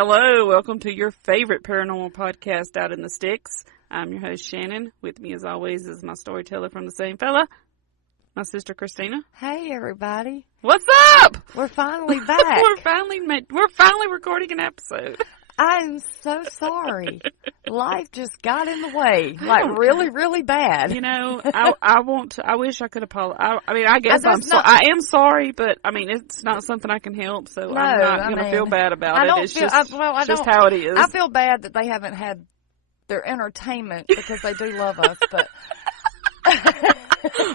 Hello, welcome to your favorite paranormal podcast out in the sticks. I'm your host, Shannon. With me, as always, is my storyteller from the same fella, my sister, Christina. Hey, everybody. What's up? We're finally back. We're finally recording an episode. I'm so sorry. Life just got in the way, like really, really bad. You know, I wish I could apologize. I guess I am sorry, but I mean, it's not something I can help, so I'm not going to feel bad about it. It's just how it is. I feel bad that they haven't had their entertainment because they do love us, but.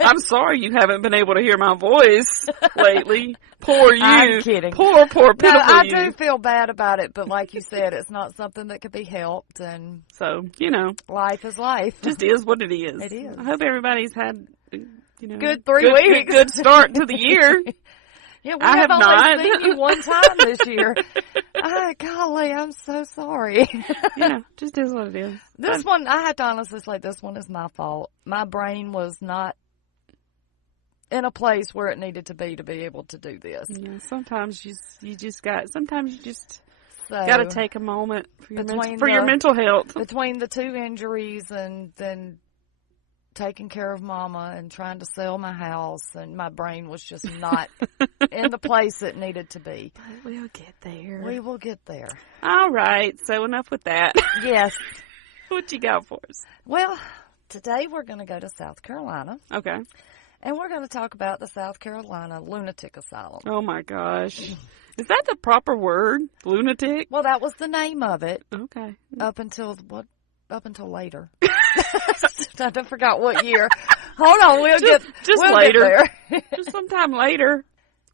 I'm sorry you haven't been able to hear my voice lately. Poor you. I'm kidding. Poor pitiful you. I do feel bad about it, but like you said, it's not something that could be helped, and so, you know. Life is life. Just is what it is. It is. I hope everybody's had, good 3 weeks. Good start to the year. Yeah, we have only seen you one time this year. Golly, I'm so sorry. Yeah, just is what it is. This one, I have to honestly say, this one is my fault. My brain was not in a place where it needed to be able to do this. Yeah, sometimes you just got to take a moment for your mental health. Between the 2 injuries and then taking care of Mama and trying to sell my house, and my brain was just not in the place it needed to be. But we'll get there. We will get there. All right, so enough with that. Yes. What you got for us? Well, today we're going to go to South Carolina. Okay. And we're going to talk about the South Carolina Lunatic Asylum. Oh, my gosh. Is that the proper word? Lunatic? Well, that was the name of it. Okay. Up until later. I forgot what year. Hold on, we'll get later. Get there. Just sometime later.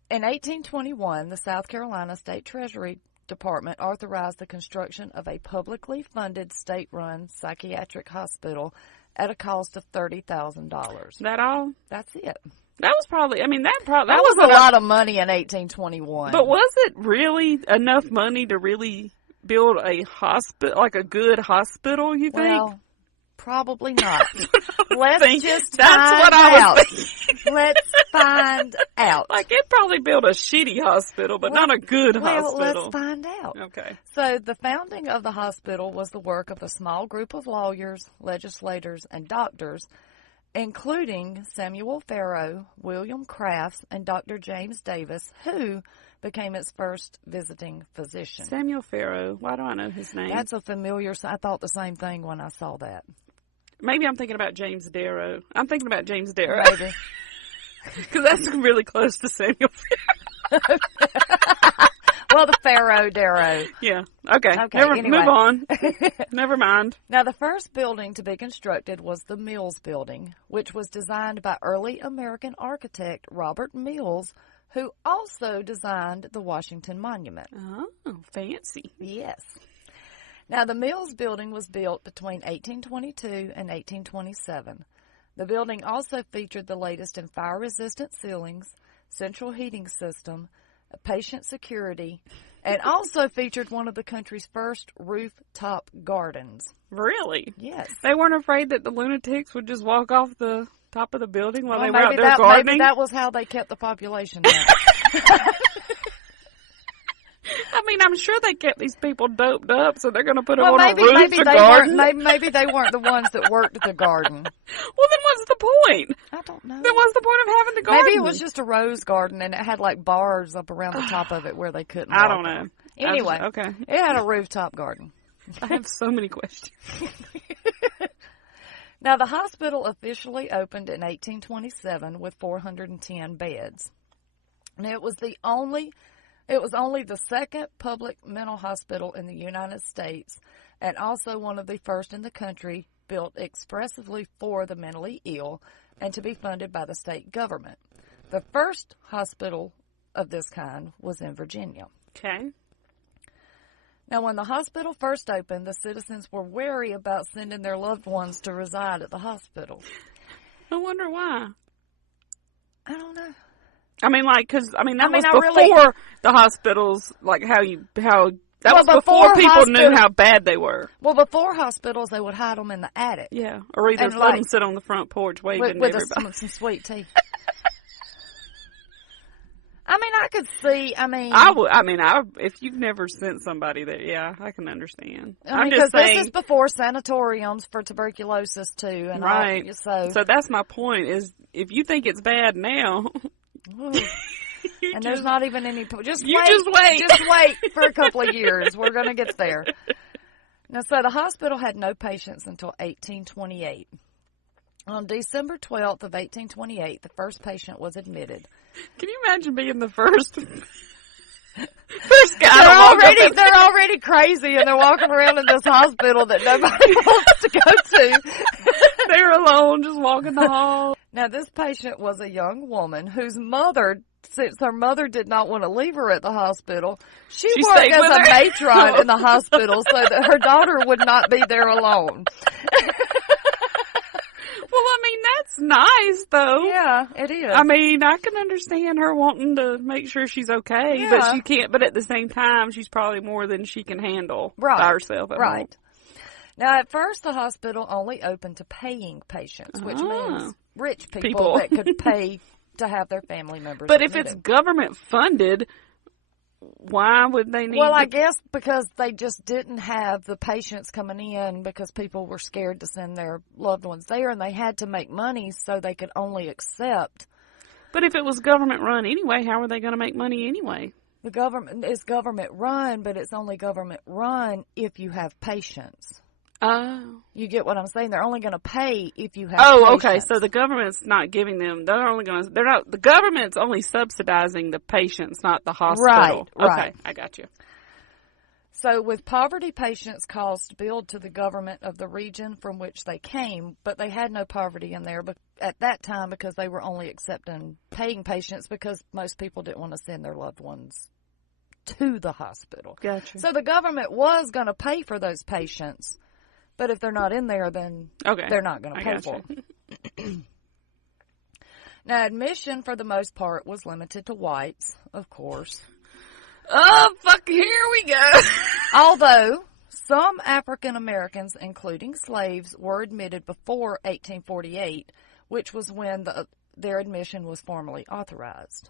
In 1821, the South Carolina State Treasury Department authorized the construction of a publicly funded state-run psychiatric hospital at a cost of $30,000. That all? That's it. That was probably, that was a lot of money in 1821. But was it really enough money to really build a hospital, like a good hospital, you think? Well, probably not. Let's just That's find what I out. was thinking. Let's find out. Like, it probably built a shitty hospital, but not a good hospital. Let's find out. Okay. So, the founding of the hospital was the work of a small group of lawyers, legislators, and doctors, including Samuel Farrow, William Crafts, and Dr. James Davis, who became its first visiting physician. Samuel Farrow. Why do I know his name? That's a familiar. I thought the same thing when I saw that. Maybe I'm thinking about James Darrow. I'm thinking about James Darrow. Maybe. Because that's really close to Samuel Farrow. Well, the Pharaoh Darrow. Yeah. Okay. Anyway. Move on. Never mind. Now, the first building to be constructed was the Mills Building, which was designed by early American architect Robert Mills, who also designed the Washington Monument. Oh, fancy. Yes. Now, the Mills Building was built between 1822 and 1827. The building also featured the latest in fire-resistant ceilings, central heating system, patient security, and also featured one of the country's first rooftop gardens. Really? Yes. They weren't afraid that the lunatics would just walk off the top of the building while they were out there gardening? Maybe that was how they kept the population down. I'm sure they kept these people doped up, so they're going to put them on a roof to garden. Maybe they weren't the ones that worked at the garden. Well, then what's the point? I don't know. Then what's the point of having the garden? Maybe it was just a rose garden, and it had like bars up around the top of it where they couldn't walk. I don't know. Anyway, okay. It had a rooftop garden. I have so many questions. Now, the hospital officially opened in 1827 with 410 beds. Now, it was only the second public mental hospital in the United States, and also one of the first in the country built expressly for the mentally ill and to be funded by the state government. The first hospital of this kind was in Virginia. Okay. Now, when the hospital first opened, the citizens were wary about sending their loved ones to reside at the hospital. I wonder why. I don't know. That was before the hospitals, like before people knew how bad they were. Well, before hospitals, they would hide them in the attic. Yeah, or either let them sit on the front porch waving with at everybody. Some sweet tea. could see, I mean, if you've never sent somebody there, yeah, I can understand. I'm just saying, this is before sanatoriums for tuberculosis too, and right. So that's my point. Is if you think it's bad now, and there's not even any. Just wait for a couple of years. We're gonna get there. Now, so the hospital had no patients until 1828. On December 12th of 1828, the first patient was admitted. Can you imagine being the first guy? They're already crazy, and they're walking around in this hospital that nobody wants to go to. They're alone, just walking the hall. Now, this patient was a young woman whose mother, since her mother did not want to leave her at the hospital, she worked as a matron in the hospital so that her daughter would not be there alone. Well, I mean, that's nice, though. Yeah, it is. I mean, I can understand her wanting to make sure she's okay, but she can't. But at the same time, she's probably more than she can handle by herself. Right. Now, at first, the hospital only opened to paying patients, which means rich people that could pay to have their family members But admitted. If it's government funded, why would they need? Well, I guess because they just didn't have the patients coming in because people were scared to send their loved ones there, and they had to make money so they could only accept. But if it was government run anyway, how are they going to make money anyway? The government is government run, but it's only government run if you have patients. Oh. You get what I'm saying? They're only going to pay if you have patients. Okay. So the government's not giving them, the government's only subsidizing the patients, not the hospital. Right. Okay, I got you. So with poverty, patients' costs billed to the government of the region from which they came, but they had no poverty in there at that time because they were only accepting paying patients because most people didn't want to send their loved ones to the hospital. Gotcha. So the government was going to pay for those patients. But if they're not in there, then they're not going to pay for them. Now, admission, for the most part, was limited to whites, of course. Oh, fuck, here we go. Although, some African Americans, including slaves, were admitted before 1848, which was when their admission was formally authorized.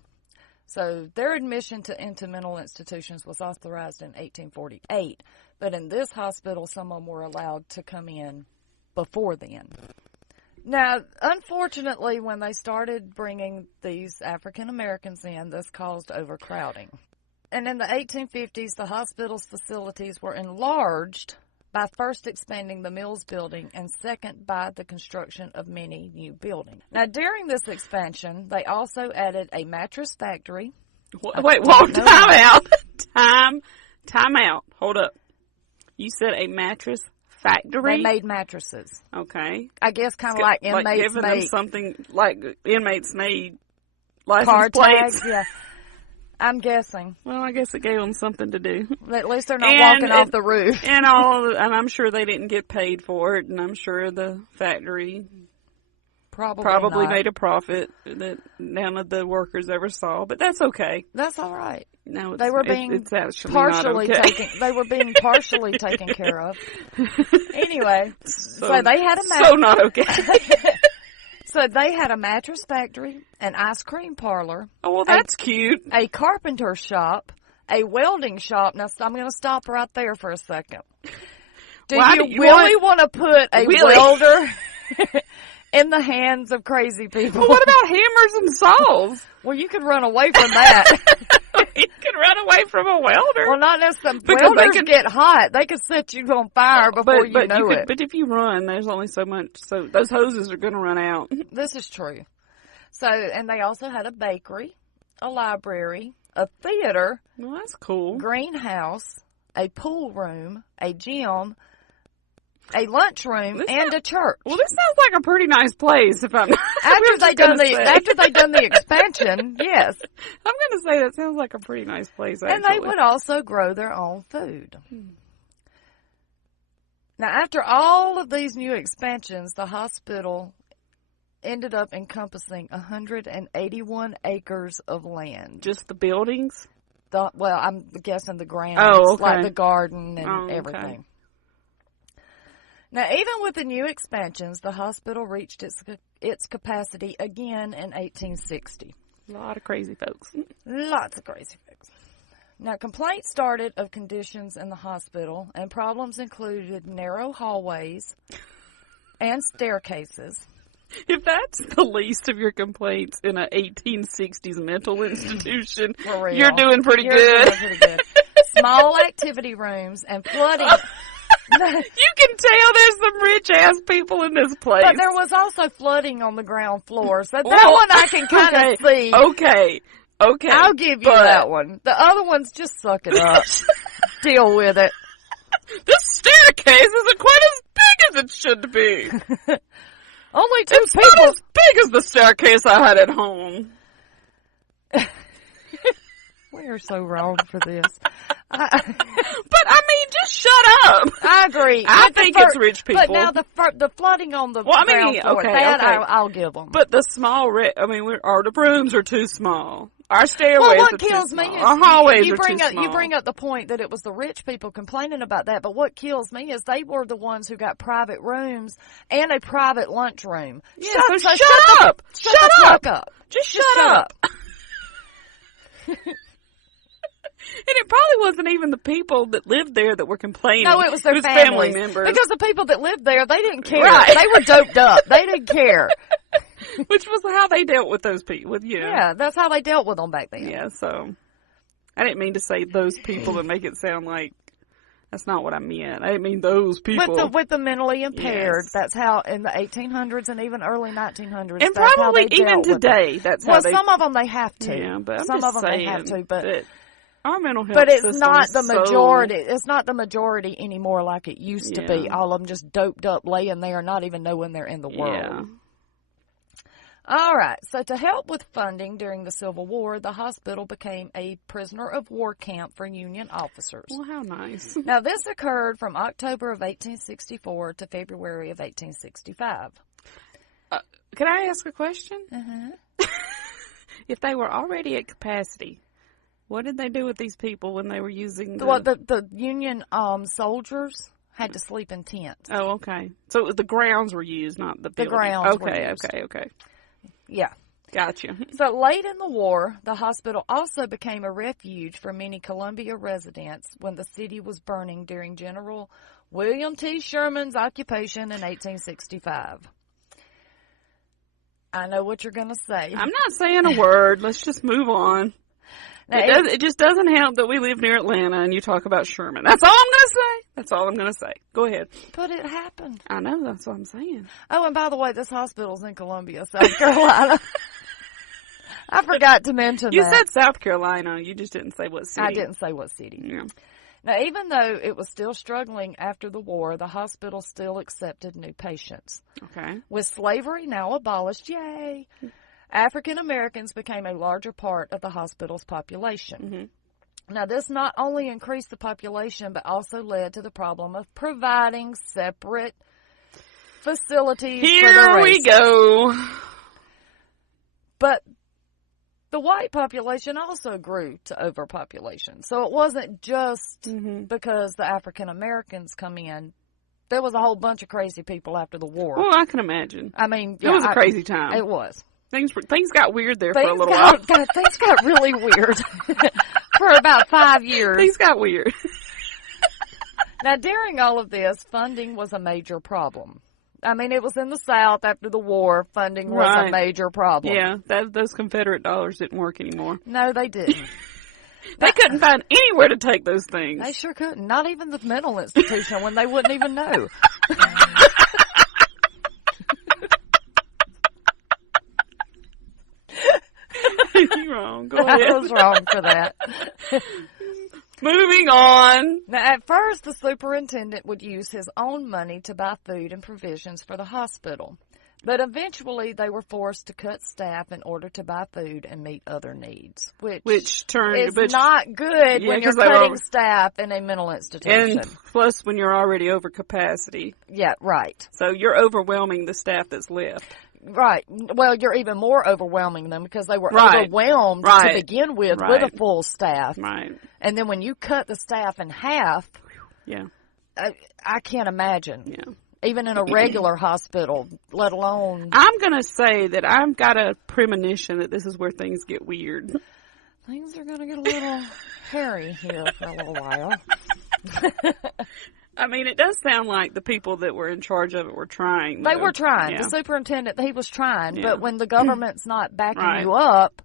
So their admission into mental institutions was authorized in 1848, but in this hospital, some of them were allowed to come in before then. Now, unfortunately, when they started bringing these African Americans in, this caused overcrowding. And in the 1850s, the hospital's facilities were enlarged by first expanding the Mills building and second by the construction of many new buildings. Now, during this expansion, they also added a mattress factory. Wait, time out. Time out. Hold up. You said a mattress factory? They made mattresses. Okay. I guess kind of like inmates like giving them something like inmates made license card plates. Tags, yeah. I'm guessing. Well, I guess it gave them something to do. At least they're not walking off the roof. And I'm sure they didn't get paid for it, and I'm sure the factory probably made a profit that none of the workers ever saw. But that's okay. That's all right. No, they were being partially They were being partially taken care of. Anyway, so they had a so not okay. So they had a mattress factory, an ice cream parlor. Oh, well, that's cute. A carpenter shop, a welding shop. Now, I'm going to stop right there for a second. Do you really want to put a welder in the hands of crazy people? Well, what about hammers and saws? Well, you could run away from that. You could run away from a welder. Well, not necessarily. Welders get hot. They could set you on fire before you know it. But if you run, there's only so much. So those hoses are going to run out. This is true. So, and they also had a bakery, a library, a theater. Well, that's cool. Greenhouse, a pool room, a gym, a lunchroom, and a church. Well, this sounds like a pretty nice place. If I'm after they done the expansion, yes, I'm going to say that sounds like a pretty nice place. Actually. And they would also grow their own food. Now, after all of these new expansions, the hospital ended up encompassing 181 acres of land. Just the buildings? I'm guessing the grounds, like the garden and everything. Now, even with the new expansions, the hospital reached its capacity again in 1860. A lot of crazy folks. Lots of crazy folks. Now, complaints started of conditions in the hospital, and problems included narrow hallways and staircases. If that's the least of your complaints in an 1860s mental institution, you're doing pretty good. Doing pretty good. Small activity rooms and flooding. You can tell there's some rich-ass people in this place. But there was also flooding on the ground floor, so that one I can kind of see. Okay. I'll give you that one. The other ones, just suck it up. Deal with it. This staircase isn't quite as big as it should be. Only two it's people. Not as big as the staircase I had at home. We are so wrong for this. But I mean, just shut up. I agree. I think it's rich people. But now the flooding on the ground floor, I'll give them. But the small, the rooms are too small. Our stairways are too small. What kills me is our hallways are too small. You bring up the point that it was the rich people complaining about that, but what kills me is they were the ones who got private rooms and a private lunchroom. Yeah, shut up. Shut up. Just shut up. And it probably wasn't even the people that lived there that were complaining. No, it was their family members. Because the people that lived there, they didn't care. Right. They were doped up. They didn't care. Which was how they dealt with those people. Yeah, that's how they dealt with them back then. Yeah, so I didn't mean to say those people and make it sound like that's not what I meant. I didn't mean those people. With the mentally impaired, yes. That's how in the 1800s and even early 1900s. And probably even today, that's how they... Well, some of them they have to. Yeah, but some of them they have to, but our mental health but it's not the majority. It's not the majority anymore like it used to be. All of them just doped up, laying there, not even knowing they're in the world. Yeah. All right. So to help with funding during the Civil War, the hospital became a prisoner of war camp for Union officers. Well, how nice. Now, this occurred from October of 1864 to February of 1865. Can I ask a question? Uh-huh. If they were already at capacity, what did they do with these people when they were using the Union soldiers had to sleep in tents. Oh, okay. So it was the grounds were used, not the building. The grounds were used. Okay. Yeah. Gotcha. So late in the war, the hospital also became a refuge for many Columbia residents when the city was burning during General William T. Sherman's occupation in 1865. I know what you're going to say. I'm not saying a word. Let's just move on. It just doesn't help that we live near Atlanta and you talk about Sherman. That's all I'm going to say. That's all I'm going to say. Go ahead. But it happened. I know. That's what I'm saying. Oh, and by the way, this hospital's in Columbia, South Carolina. I forgot to mention You said South Carolina. You just didn't say what city. I didn't say what city. Yeah. Now, even though it was still struggling after the war, the hospital still accepted new patients. Okay. With slavery now abolished, yay! African Americans became a larger part of the hospital's population. Mm-hmm. Now, this not only increased the population, but also led to the problem of providing separate facilities for the races. Here we go. But the white population also grew to overpopulation. So it wasn't just because the African Americans come in. There was a whole bunch of crazy people after the war. Well, I can imagine. I mean, it was a crazy time. It was. Things got weird there for a little while. Things got really weird for about 5 years. Things got weird. Now, during all of this, funding was a major problem. I mean, it was in the South after the war. Funding was a major problem. Yeah, those Confederate dollars didn't work anymore. No, they didn't. They couldn't find anywhere to take those things. They sure couldn't. Not even the mental institution when they wouldn't even know. You're wrong. Go ahead. I was wrong for that. Moving on. Now, at first, the superintendent would use his own money to buy food and provisions for the hospital. But eventually, they were forced to cut staff in order to buy food and meet other needs, which is not good when you're cutting staff in a mental institution. And plus, when you're already over capacity. Yeah, right. So you're overwhelming the staff that's left. Right. Well, you're even more overwhelming them because they were overwhelmed to begin with a full staff. Right. And then when you cut the staff in half, I can't imagine. Yeah. Even in a regular hospital, let alone... I'm going to say that I've got a premonition that this is where things get weird. things are going to get a little hairy here for a little while. I mean, it does sound like the people that were in charge of it were trying. They were trying. Yeah. The superintendent, he was trying. But when the government's not backing you up.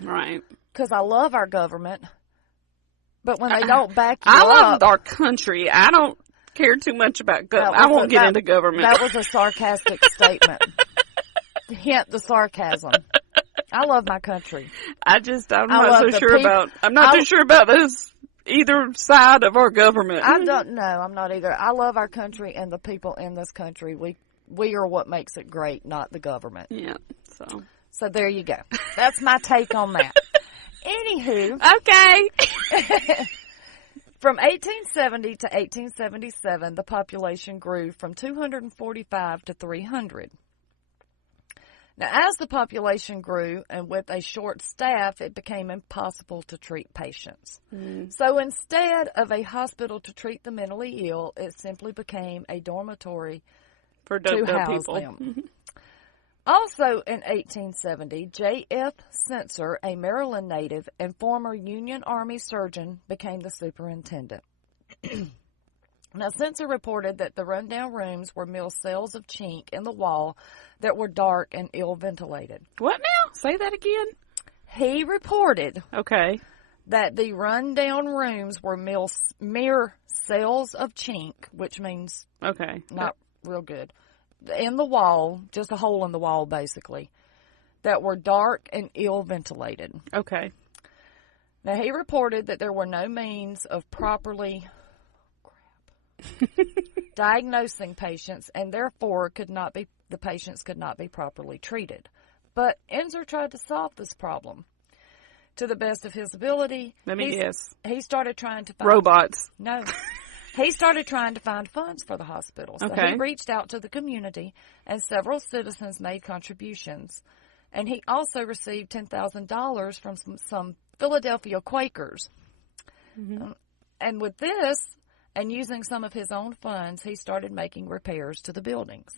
Right. Because I love our government. But when they don't back you up. I love our country. I don't care too much about government. I won't get into government. That was a sarcastic statement. Hint the sarcasm. I love my country. I'm not too sure about this. Either side of our government. I don't know. I'm not either. I love our country and the people in this country. We are what makes it great, not the government. Yeah. So there you go. That's my take on that. Anywho. Okay. From 1870 to 1877, the population grew from 245 to 300. Now, as the population grew and with a short staff, it became impossible to treat patients. So instead of a hospital to treat the mentally ill, it simply became a dormitory to house them. Also in 1870, J.F. Sensor, a Maryland native and former Union Army surgeon, became the superintendent. Now, Sensor reported that the rundown rooms were mill cells of chink in the wall that were dark and ill-ventilated. What now? Say that again. He reported that the rundown rooms were mere cells of chink, which means not real good, in the wall, just a hole in the wall, basically, that were dark and ill-ventilated. Okay. Now, he reported that there were no means of properly diagnosing patients, and therefore the patients could not be properly treated. But Enzer tried to solve this problem. To the best of his ability, he started trying to find robots. No. He started trying to find funds for the hospital. So he reached out to the community, and several citizens made contributions. And he also received $10,000 from some Philadelphia Quakers. And with this, and using some of his own funds, he started making repairs to the buildings.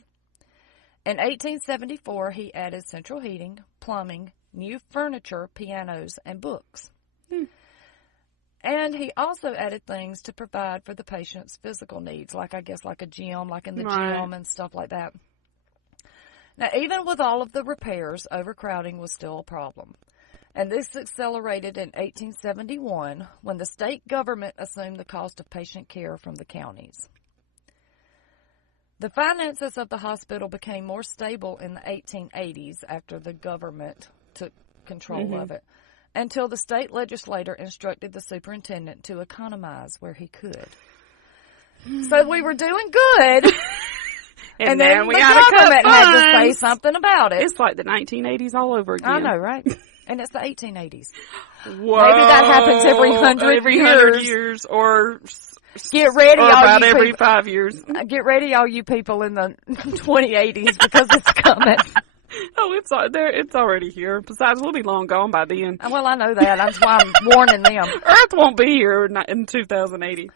In 1874, he added central heating, plumbing, new furniture, pianos, and books. And he also added things to provide for the patient's physical needs, like a gym, like in the gym and stuff like that. Now, even with all of the repairs, overcrowding was still a problem. And this accelerated in 1871 when the state government assumed the cost of patient care from the counties. The finances of the hospital became more stable in the 1880s after the government took control of it, until the state legislature instructed the superintendent to economize where he could. So we were doing good. And then the government had to say something about it. It's like the 1980s all over again. I know, right? And it's the 1880s. Whoa. Maybe that happens every 100 years or get ready, or all about you every people, 5 years. Get ready, all you people in the 2080s, because it's coming. Oh, it's already here. Besides, we'll be long gone by then. Well, I know that. That's why I'm warning them. Earth won't be here in 2080.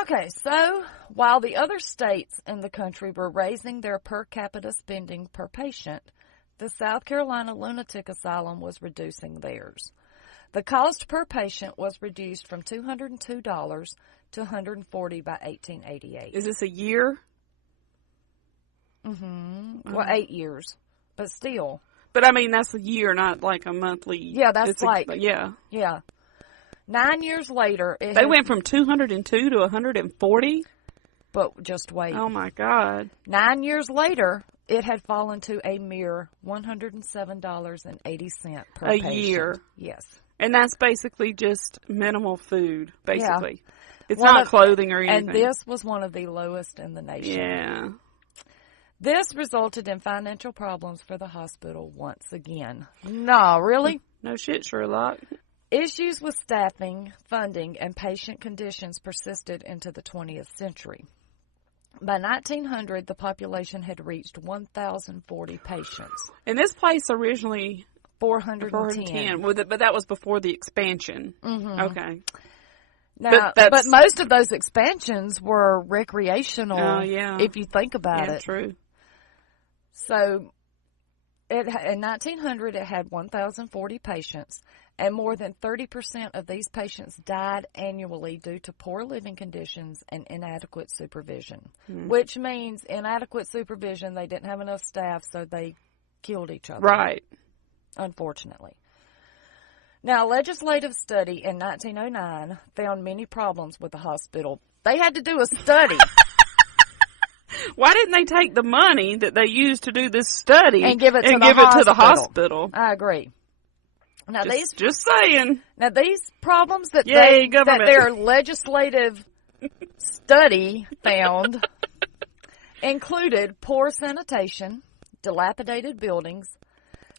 Okay, so while the other states in the country were raising their per capita spending per patient, the South Carolina Lunatic Asylum was reducing theirs. The cost per patient was reduced from $202 to $140 by 1888. Is this a year? Well, 8 years, but still. But I mean, that's a year, not like a monthly. Yeah, that's yeah. 9 years later, they went from 202 to 140. But just wait. Oh my God! 9 years later, it had fallen to a mere $107.80 per patient. A year. Yes. And that's basically just minimal food, basically. Yeah. It's not clothing or anything. And this was one of the lowest in the nation. Yeah. This resulted in financial problems for the hospital once again. No, really? No shit, Sherlock. Issues with staffing, funding, and patient conditions persisted into the 20th century. By 1900, the population had reached 1,040 patients. And this place originally 410. But that was before the expansion. Okay. Now, but most of those expansions were recreational. Oh, yeah. If you think about it. True. So, in 1900, it had 1,040 patients, and more than 30% of these patients died annually due to poor living conditions and inadequate supervision, which means inadequate supervision. They didn't have enough staff, so they killed each other. Right. Unfortunately. Now, a legislative study in 1909 found many problems with the hospital. They had to do a study. Why didn't they take the money that they used to do this study and give it to the hospital? I agree. Now just saying. Now these problems that their legislative study found included poor sanitation, dilapidated buildings,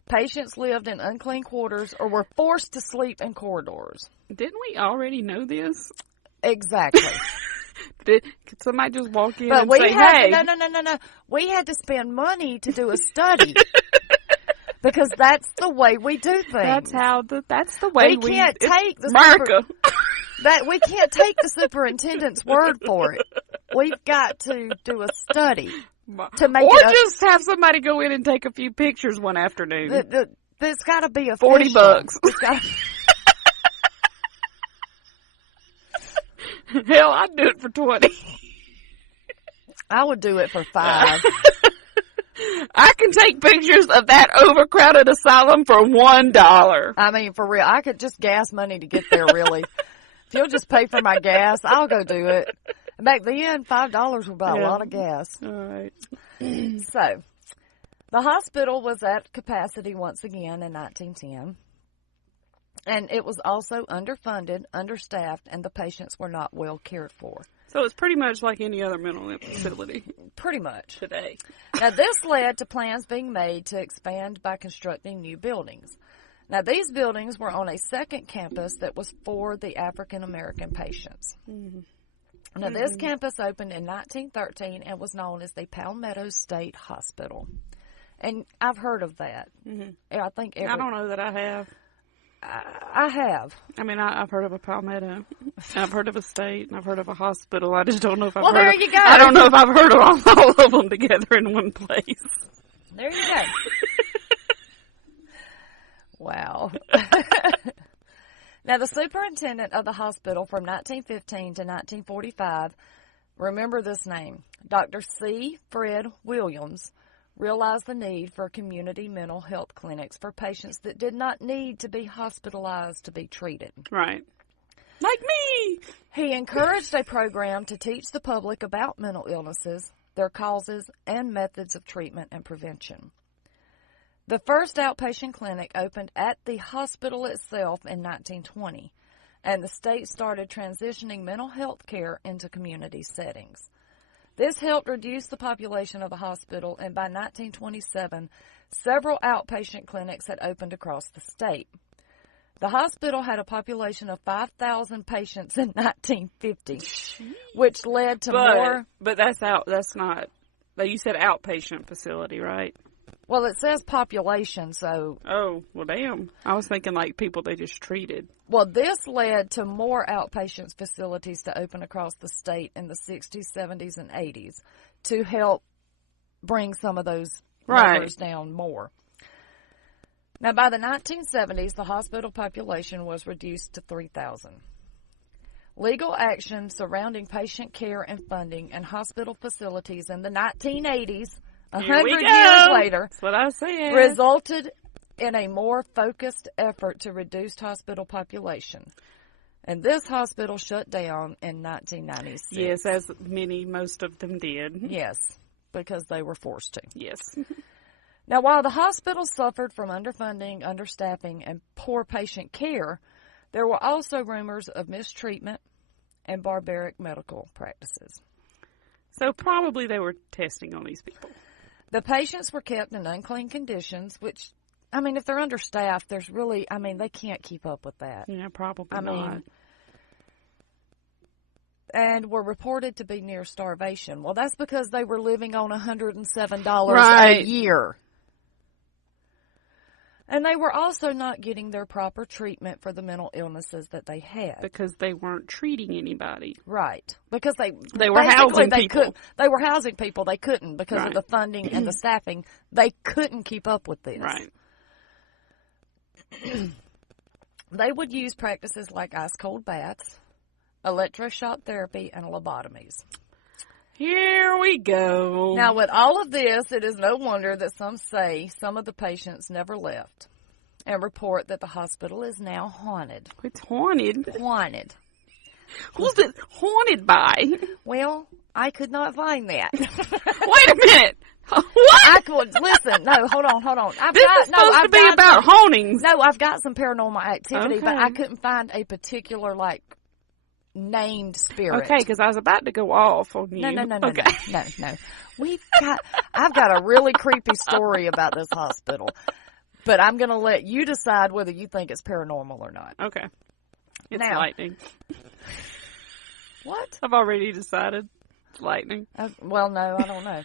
patients lived in unclean quarters or were forced to sleep in corridors. Didn't we already know this? Exactly. Could somebody just walk in and say, hey? No. We had to spend money to do a study. Because that's the way we do things. That's the way we can't take the America. We can't take the superintendent's word for it. We've got to do a study to make or just have somebody go in and take a few pictures one afternoon. There's got to be official. $40. Hell, I'd do it for 20. I would do it for 5. I can take pictures of that overcrowded asylum for $1. I mean, for real. I could just gas money to get there, really. If you'll just pay for my gas, I'll go do it. Back then, $5 would buy a lot of gas. All right. So, the hospital was at capacity once again in 1910. And it was also underfunded, understaffed, and the patients were not well cared for. So it's pretty much like any other mental facility. Pretty much. Today. Now, this led to plans being made to expand by constructing new buildings. Now, these buildings were on a second campus that was for the African-American patients. Mm-hmm. Now, this campus opened in 1913 and was known as the Palmetto State Hospital. And I've heard of that. Mm-hmm. I don't know that I have. I have. I mean, I've heard of a Palmetto. I've heard of a state, and I've heard of a hospital. I just don't know if I've heard there of, you go. I don't know if I've heard of all of them together in one place. There you go. Wow. Now, the superintendent of the hospital from 1915 to 1945, remember this name, Dr. C. Fred Williams, realized the need for community mental health clinics for patients that did not need to be hospitalized to be treated. Right. Like me! He encouraged a program to teach the public about mental illnesses, their causes, and methods of treatment and prevention. The first outpatient clinic opened at the hospital itself in 1920, and the state started transitioning mental health care into community settings. This helped reduce the population of the hospital, and by 1927, several outpatient clinics had opened across the state. The hospital had a population of 5,000 patients in 1950, which led to more... But that's not... You said outpatient facility, right? Well, it says population, so... Oh, well, damn. I was thinking like people they just treated. Well, this led to more outpatient facilities to open across the state in the 60s, 70s, and 80s to help bring some of those numbers down more. Now, by the 1970s, the hospital population was reduced to 3,000. Legal action surrounding patient care and funding and hospital facilities in the 1980s, 100 years later, that's what I said, resulted in a more focused effort to reduce hospital population. And this hospital shut down in 1996. Yes, as most of them did. Yes, because they were forced to. Yes. Now, while the hospital suffered from underfunding, understaffing, and poor patient care, there were also rumors of mistreatment and barbaric medical practices. So probably they were testing on these people. The patients were kept in unclean conditions, which, I mean, if they're understaffed, they can't keep up with that. Yeah, probably not. And were reported to be near starvation. Well, that's because they were living on $107 a year. And they were also not getting their proper treatment for the mental illnesses that they had. Because they weren't treating anybody. Right. Because they were housing people. They were housing people. They couldn't because of the funding and the staffing. They couldn't keep up with this. Right. They would use practices like ice-cold baths, electroshock therapy, and lobotomies. Here we go. Now, with all of this, it is no wonder that some say some of the patients never left and report that the hospital is now haunted. It's haunted? Haunted. Who's it haunted by? Well, I could not find that. Wait a minute. What? I could listen. No, hold on. This is supposed to be about hauntings. No, I've got some paranormal activity, but I couldn't find a particular named spirit. Okay, because I was about to go off on you. No. I've got a really creepy story about this hospital, but I'm going to let you decide whether you think it's paranormal or not. Okay. It's lightning. What? I've already decided. Lightning. Well, no, I don't know.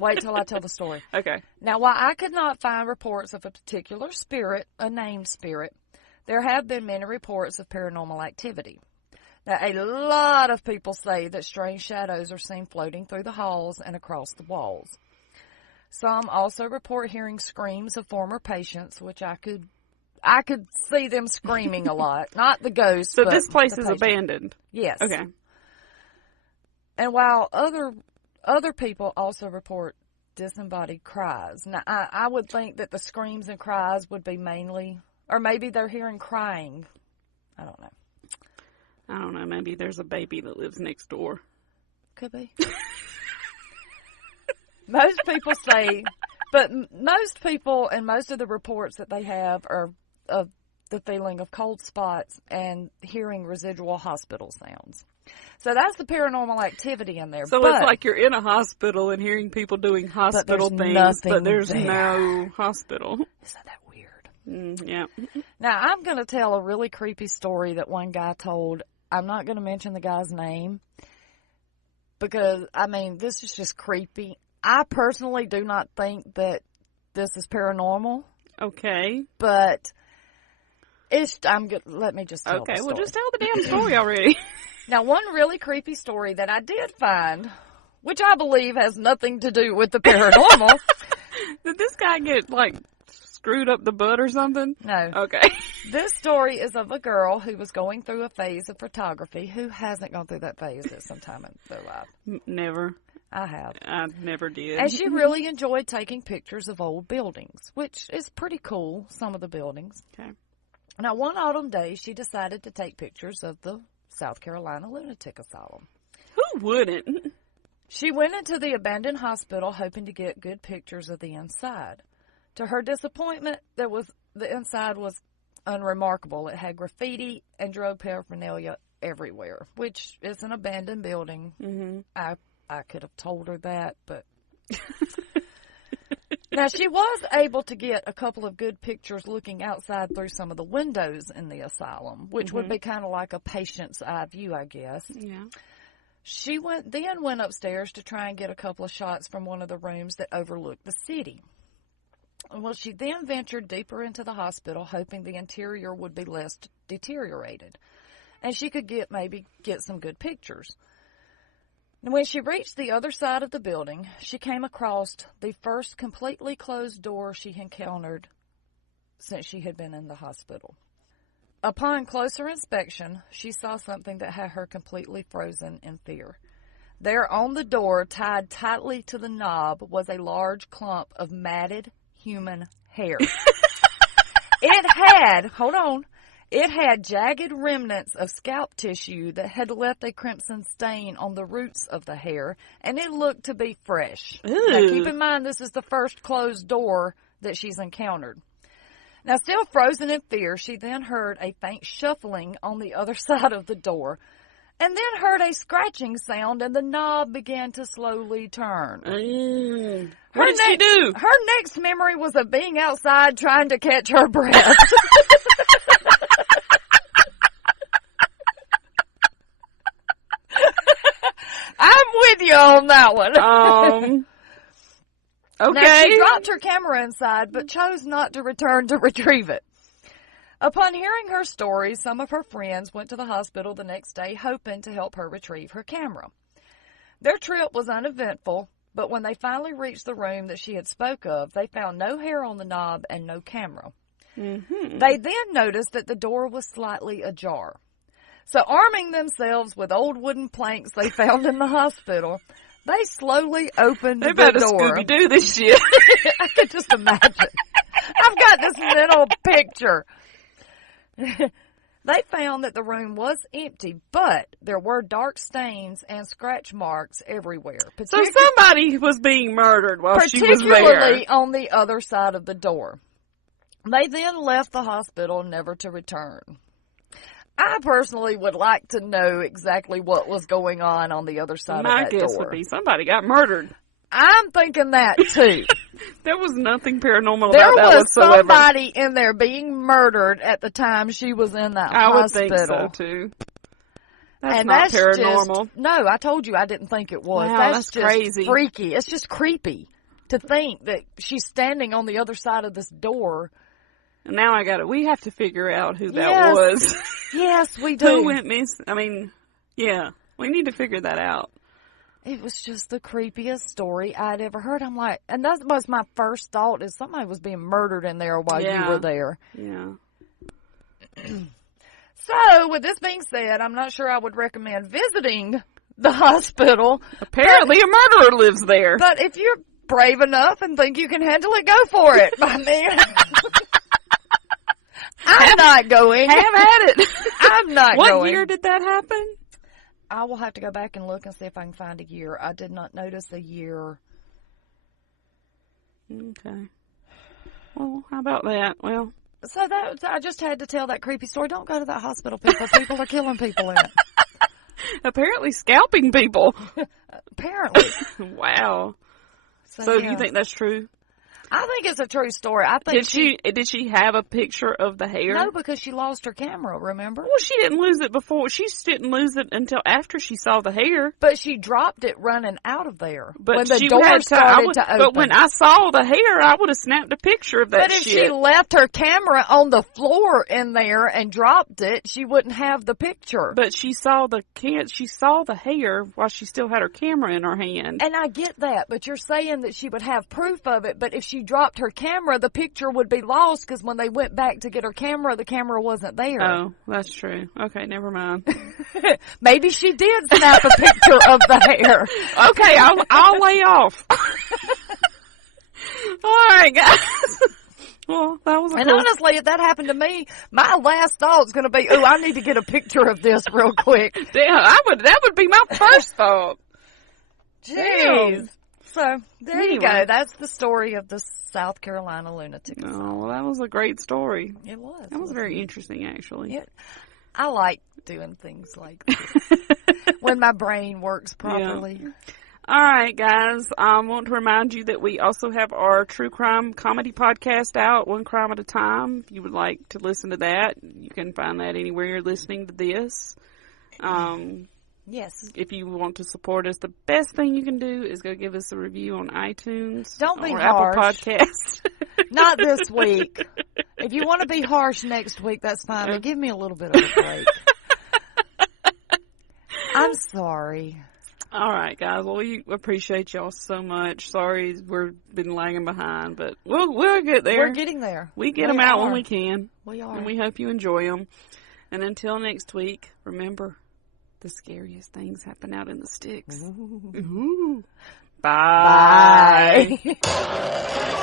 Wait till I tell the story. Okay. Now, while I could not find reports of a particular spirit, a named spirit, there have been many reports of paranormal activity. Now, a lot of people say that strange shadows are seen floating through the halls and across the walls. Some also report hearing screams of former patients, which I could see them screaming a lot. Not the ghosts, but this place is abandoned. Yes. Okay. And while other people also report disembodied cries. Now, I would think that the screams and cries would be mainly, or maybe they're hearing crying. I don't know. Maybe there's a baby that lives next door. Could be. Most people say, but most people and most of the reports that they have are of the feeling of cold spots and hearing residual hospital sounds. So that's the paranormal activity in there. So it's like you're in a hospital and hearing people doing hospital things, but there's no hospital. Isn't that weird? Yeah. Now, I'm going to tell a really creepy story that one guy told. I'm not going to mention the guy's name because, this is just creepy. I personally do not think that this is paranormal. Okay. But let me just tell the story. Well, just tell the damn story already. Now, one really creepy story that I did find, which I believe has nothing to do with the paranormal. Did this guy get, screwed up the butt or something? No. Okay. This story is of a girl who was going through a phase of photography. Who hasn't gone through that phase at some time in their life? Never. I have. I never did. And she really enjoyed taking pictures of old buildings, which is pretty cool, some of the buildings. Okay. Now, one autumn day, she decided to take pictures of the South Carolina Lunatic Asylum. Who wouldn't? She went into the abandoned hospital hoping to get good pictures of the inside. To her disappointment, the inside was unremarkable. It had graffiti and drug paraphernalia everywhere, which is an abandoned building. Mm-hmm. I could have told her that, but... Now, she was able to get a couple of good pictures looking outside through some of the windows in the asylum, which would be kind of like a patient's eye view, I guess. Yeah. She went upstairs to try and get a couple of shots from one of the rooms that overlooked the city. Well, she then ventured deeper into the hospital, hoping the interior would be less deteriorated, and she could maybe get some good pictures. And when she reached the other side of the building, she came across the first completely closed door she encountered since she had been in the hospital. Upon closer inspection, she saw something that had her completely frozen in fear. There on the door, tied tightly to the knob, was a large clump of matted human hair. It had jagged remnants of scalp tissue that had left a crimson stain on the roots of the hair, and it looked to be fresh. Now, keep in mind, this is the first closed door that she's encountered. Now, still frozen in fear, she then heard a faint shuffling on the other side of the door, and then heard a scratching sound, and the knob began to slowly turn. What did she do? Her next memory was of being outside trying to catch her breath. I'm with you on that one. Okay. Now, she dropped her camera inside, but chose not to return to retrieve it. Upon hearing her story, some of her friends went to the hospital the next day, hoping to help her retrieve her camera. Their trip was uneventful, but when they finally reached the room that she had spoke of, they found no hair on the knob and no camera. Mm-hmm. They then noticed that the door was slightly ajar. So arming themselves with old wooden planks they found in the hospital, they slowly opened the door. They better Scooby-Doo this shit. I could just imagine. I've got this mental picture. They found that the room was empty, but there were dark stains and scratch marks everywhere. So somebody was being murdered while she was there. Particularly on the other side of the door. They then left the hospital, never to return. I personally would like to know exactly what was going on the other side of that door. My guess would be somebody got murdered. I'm thinking that, too. There was nothing paranormal about that whatsoever. There was somebody in there being murdered at the time she was in that hospital. I would think so, too. That's not paranormal. No, I told you I didn't think it was. Wow, that's just crazy. Freaky. It's just creepy to think that she's standing on the other side of this door. And now we have to figure out who that was. Yes, we do. Who went missing? I mean, yeah, we need to figure that out. It was just the creepiest story I'd ever heard. I'm like, and that was my first thought, is somebody was being murdered in there while you were there. Yeah. So, with this being said, I'm not sure I would recommend visiting the hospital. Apparently a murderer lives there. But if you're brave enough and think you can handle it, go for it. I mean, I'm not going. Have at it. I'm not going. What year did that happen? I will have to go back and look and see if I can find a year. I did not notice a year. Okay. Well, how about that? Well, so I just had to tell that creepy story. Don't go to that hospital, people. People are killing people in it. Apparently scalping people. Apparently. Wow. So you think that's true? I think it's a true story. I think did she have a picture of the hair? No, because she lost her camera, remember? Well, she didn't lose it before. She didn't lose it until after she saw the hair. But she dropped it running out of there. But when the door started to open. But when I saw the hair, I would have snapped a picture of that shit. But if she left her camera on the floor in there and dropped it, she wouldn't have the picture. But she saw the hair while she still had her camera in her hand. And I get that, but you're saying that she would have proof of it. But if she dropped her camera, the picture would be lost because when they went back to get her camera, the camera wasn't there. Oh, that's true. Okay, never mind. Maybe she did snap a picture of the hair. Okay, I'll lay off. All right, guys. Well, that was honestly, if that happened to me, my last thought's going to be, "Ooh, I need to get a picture of this real quick." Damn, that would be my first thought. Jeez. So, there you go. That's the story of the South Carolina Lunatic Asylum. Oh, well, that was a great story. It was. That was very interesting, actually. I like doing things like this when my brain works properly. Yeah. All right, guys. I want to remind you that we also have our true crime comedy podcast out, One Crime at a Time. If you would like to listen to that, you can find that anywhere you're listening to this. Yes. If you want to support us, the best thing you can do is go give us a review on iTunes. Don't be or harsh. Apple Podcasts. Not this week. If you want to be harsh next week, that's fine. But give me a little bit of a break. I'm sorry. All right, guys. Well, we appreciate y'all so much. Sorry we've been lagging behind, but we'll get there. We're getting there. We get them out when we can. We are. And we hope you enjoy them. And until next week, remember, the scariest things happen out in the sticks. Ooh. Bye. Bye.